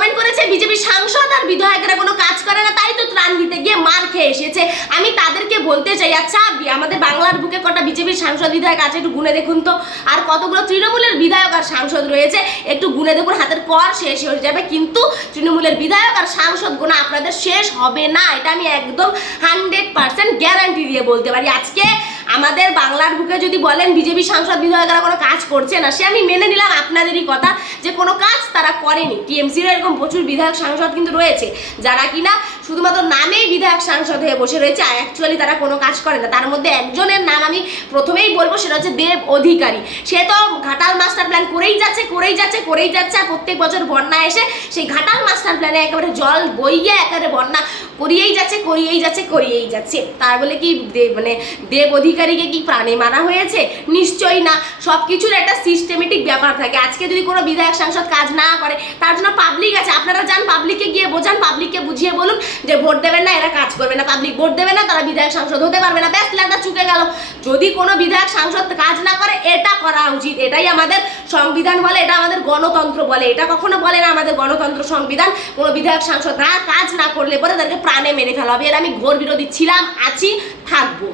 Comment করেছে BJP সাংসদ আর বিধায়করা কোনো কাজ করে না, তাই তো ত্রাণ দিতে গিয়ে মার খেয়ে এসেছে। আমি তাদেরকে বলতে চাই, আচ্ছা আমাদের বাংলার বুকে কটা বিজেপির সাংসদ বিধায়ক আছে একটু গুনে দেখুন তো, আর কতগুলো তৃণমূলের বিধায়ক আর সাংসদ রয়েছে একটু গুনে দেখুন, হাতের কর শেষ হয়ে যাবে। কিন্তু তৃণমূলের বিধায়ক আর সাংসদ গোনা আপনাদের শেষ হবে না, এটা আমি একদম 100% গ্যারান্টি দিয়ে বলতে পারি। আজকে আমাদের বাংলার বুকে যদি বলেন বিজেপি সাংসদ বিধায়করা কোনো কাজ করছে না, সে আমি মেনে নিলাম আপনাদেরই কথা যে কোনো কাজ তারা করেনি। টিএমসির এরকম প্রচুর বিধায়ক সাংসদ কিন্তু রয়েছে যারা কিনা শুধুমাত্র নামেই বিধায়ক সাংসদ হয়ে বসে রয়েছে, আর অ্যাকচুয়ালি তারা কোনো কাজ করে না। তার মধ্যে একজনের নাম আমি প্রথমেই বলবো, সেটা হচ্ছে দেব অধিকারী। সে তো ঘাটাল মাস্টার প্ল্যান করেই যাচ্ছে, আর প্রত্যেক বছর বন্যা এসে সেই ঘাটাল মাস্টার প্ল্যানে একেবারে জল বইয়ে একেবারে বন্যা করিয়েই যাচ্ছে। তার বলে কি মানে দেব অধিকারীকে কি প্রাণে মারা হয়েছে? নিশ্চয়ই না। সব কিছুর একটা সিস্টেমেটিক ব্যাপার থাকে। আজকে যদি কোনো বিধায়ক সাংসদ কাজ না করে, তার জন্য পাবলিক আছে, আপনারা যান পাবলিককে গিয়ে বোঝান, পাবলিককে বুঝিয়ে বলুন যে ভোট দেবেন না, এরা কাজ করবে না। পাবলিক ভোট দেবে না, তারা বিধায়ক সাংসদ হতে পারবে না, ব্যাস লেখা চুকে গেল। যদি কোনো বিধায়ক সাংসদ কাজ না করে, এটা করা উচিত। এটাই আমাদের সংবিধান বলে, এটা আমাদের গণতন্ত্র বলে। এটা কখনো বলে না আমাদের গণতন্ত্র সংবিধান কোনো বিধায়ক সাংসদ কাজ না করলে পরে তাদেরকে প্রাণে মেরে ফেলা হবে। এর আমি ঘোর বিরোধী ছিলাম, আছি, থাকবো।